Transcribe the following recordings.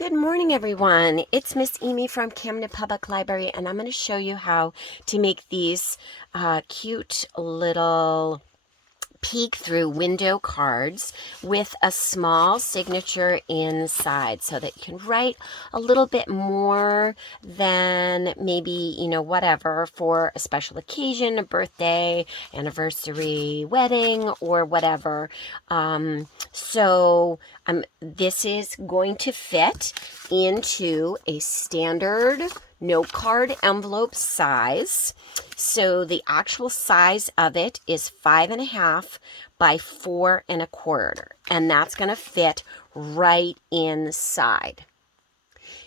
Good morning, everyone. It's Miss Amy from Camden Public Library, and I'm going to show you how to make these cute little peek-through window cards with a small signature inside so that you can write a little bit more than maybe, whatever for a special occasion, a birthday, anniversary, wedding, or whatever. This is going to fit into a standard note card envelope size. So the actual size of it is 5.5 by 4.25, and that's going to fit right inside.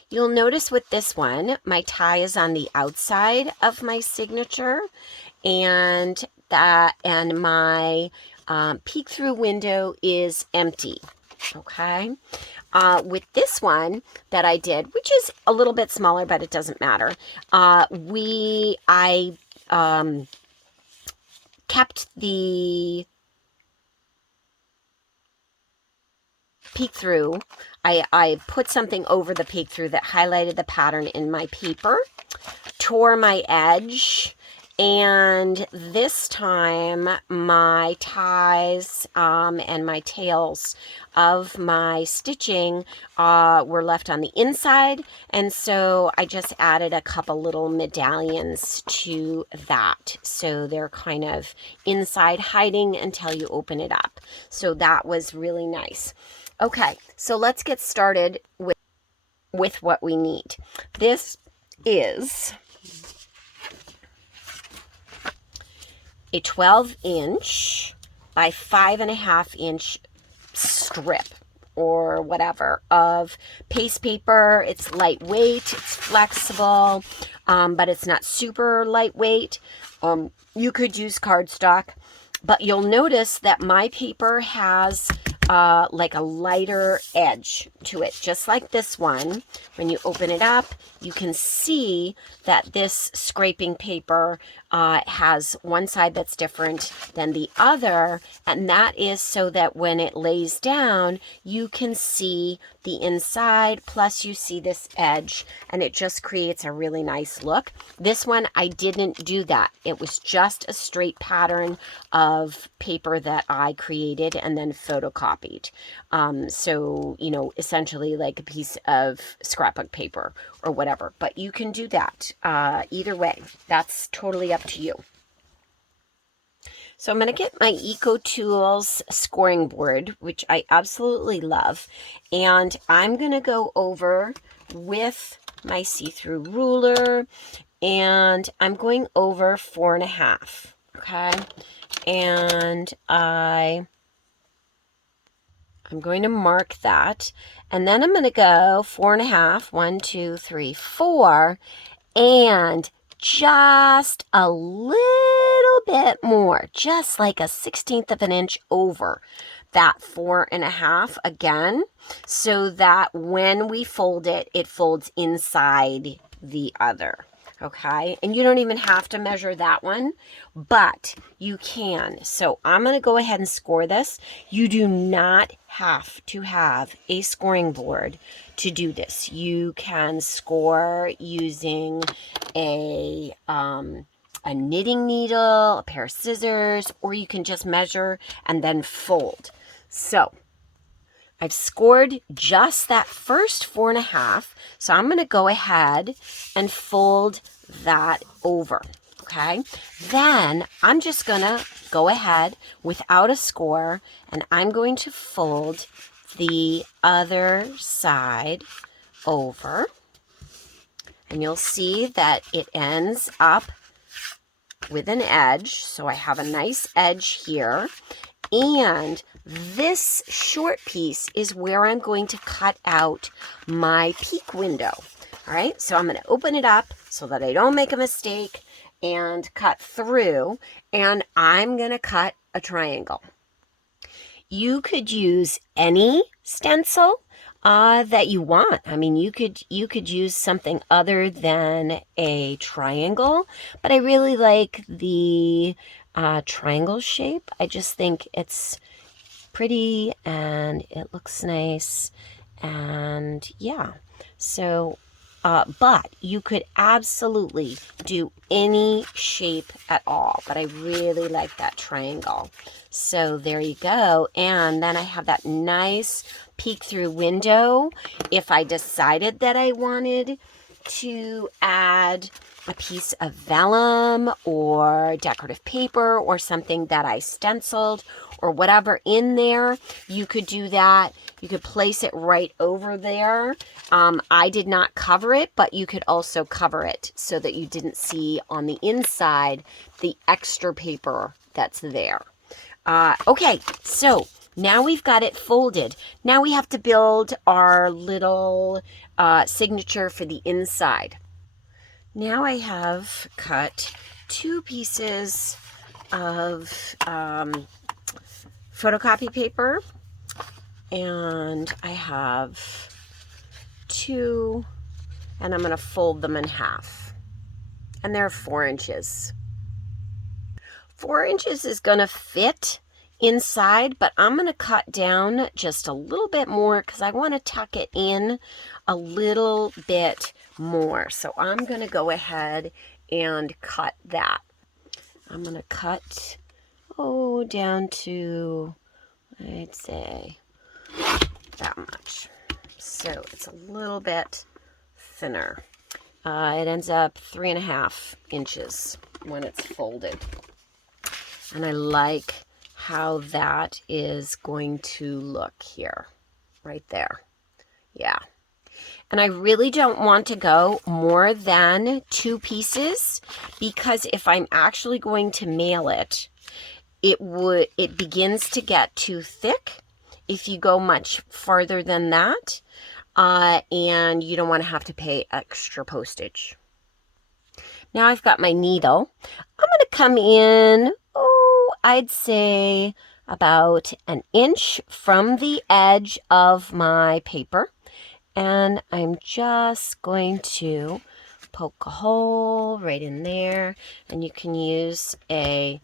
You'll notice with this one, my tie is on the outside of my signature, and my peek-through window is empty. Okay. With this one that I did, which is a little bit smaller, but it doesn't matter. I kept the peek-through. I put something over the peek-through that highlighted the pattern in my paper, tore my edge, and this time my ties and my tails of my stitching were left on the inside, and so I just added a couple little medallions to that, so they're kind of inside hiding until you open it up. So that was really nice. Okay, so let's get started with what we need. This is a 12-inch by 5.5-inch strip or whatever of paste paper. It's lightweight, it's flexible, but it's not super lightweight. You could use cardstock, but you'll notice that my paper has like a lighter edge to it, just like this one. When you open it up, you can see that this scraping paper has one side that's different than the other, and that is so that when it lays down, you can see the inside, plus you see this edge, and it just creates a really nice look. This one, I didn't do that. It was just a straight pattern of paper that I created and then photocopied. So, essentially like a piece of scrapbook paper or whatever, but you can do that either way. That's totally up to you. So I'm going to get my Eco Tools scoring board, which I absolutely love, and I'm going to go over with my see-through ruler, and I'm going over 4.5, okay? And I'm going to mark that, and then I'm going to go 4.5, 1, 2, 3, 4, and just a little bit more, just like a 1/16 of an inch over that 4.5 again, so that when we fold it, it folds inside the other. Okay, and you don't even have to measure that one, but you can. So I'm going to go ahead and score this. You do not have to have a scoring board to do this. You can score using a knitting needle, a pair of scissors, or you can just measure and then fold. So I've scored just that first 4.5, so I'm going to go ahead and fold that over, okay? Then I'm just going to go ahead without a score, and I'm going to fold the other side over, and you'll see that it ends up with an edge, so I have a nice edge here. And this short piece is where I'm going to cut out my peek window. All right, so I'm going to open it up so that I don't make a mistake and cut through, and I'm going to cut a triangle. You could use any stencil that you want. I mean, you could use something other than a triangle, but I really like the triangle shape. I just think it's pretty and it looks nice, And yeah, so, but you could absolutely do any shape at all, but I really like that triangle. So there you go. And then I have that nice peek-through window. If I decided that I wanted to add a piece of vellum or decorative paper or something that I stenciled or whatever in there, you could do that. You could place it right over there. I did not cover it, but you could also cover it so that you didn't see on the inside the extra paper that's there. Okay, so now we've got it folded. Now we have to build our little signature for the inside. Now I have cut 2 pieces of photocopy paper, and I have 2, and I'm going to fold them in half, and they're 4 inches. 4 inches is going to fit inside, but I'm going to cut down just a little bit more because I want to tuck it in a little bit more. So I'm going to go ahead and cut that. I'm going to cut, down to, I'd say, that much. So it's a little bit thinner. It ends up 3.5 inches when it's folded. And I like how that is going to look here, right there. Yeah. And I really don't want to go more than 2 pieces, because if I'm actually going to mail it, it begins to get too thick if you go much farther than that, and you don't want to have to pay extra postage. Now I've got my needle. I'm going to come in, I'd say about 1 inch from the edge of my paper. And I'm just going to poke a hole right in there. And you can use a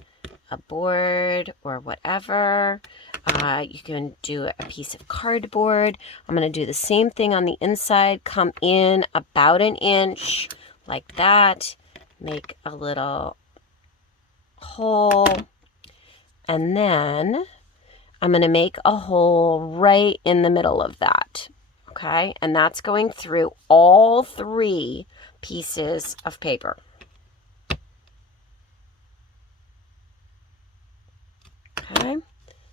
board or whatever. You can do a piece of cardboard. I'm going to do the same thing on the inside. Come in about 1 inch like that. Make a little hole. And then I'm going to make a hole right in the middle of that. Okay, and that's going through all 3 pieces of paper. Okay,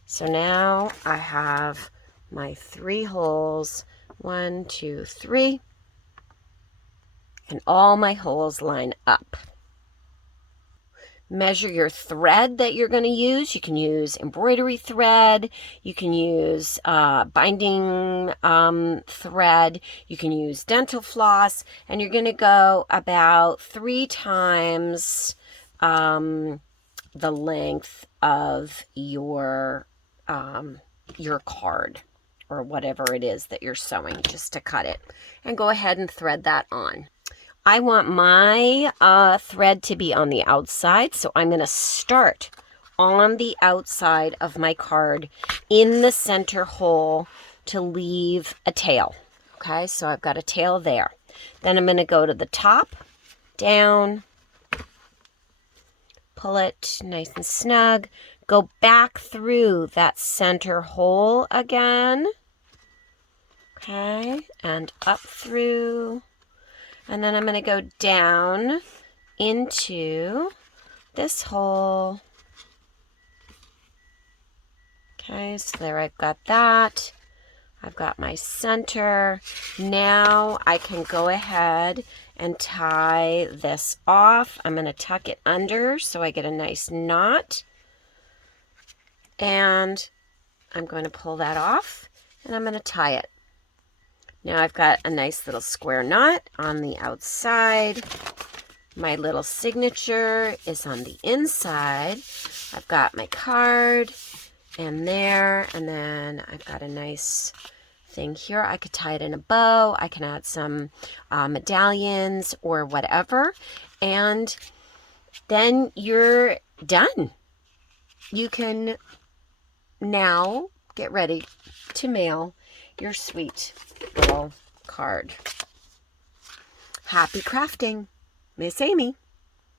so now I have my 3 holes, 1, 2, 3, and all my holes line up. Measure your thread that you're going to use. You can use embroidery thread. You can use binding thread. You can use dental floss. And you're going to go about 3 times the length of your card or whatever it is that you're sewing, just to cut it. And go ahead and thread that on. I want my thread to be on the outside, so I'm going to start on the outside of my card in the center hole to leave a tail. Okay, so I've got a tail there. Then I'm going to go to the top, down, pull it nice and snug, go back through that center hole again. Okay, and up through. And then I'm going to go down into this hole. Okay, so there I've got that. I've got my center. Now I can go ahead and tie this off. I'm going to tuck it under so I get a nice knot. And I'm going to pull that off and I'm going to tie it. Now I've got a nice little square knot on the outside. My little signature is on the inside. I've got my card and there, and then I've got a nice thing here. I could tie it in a bow. I can add some medallions or whatever. And then you're done. You can now get ready to mail your sweet little card. Happy crafting, Miss Amy.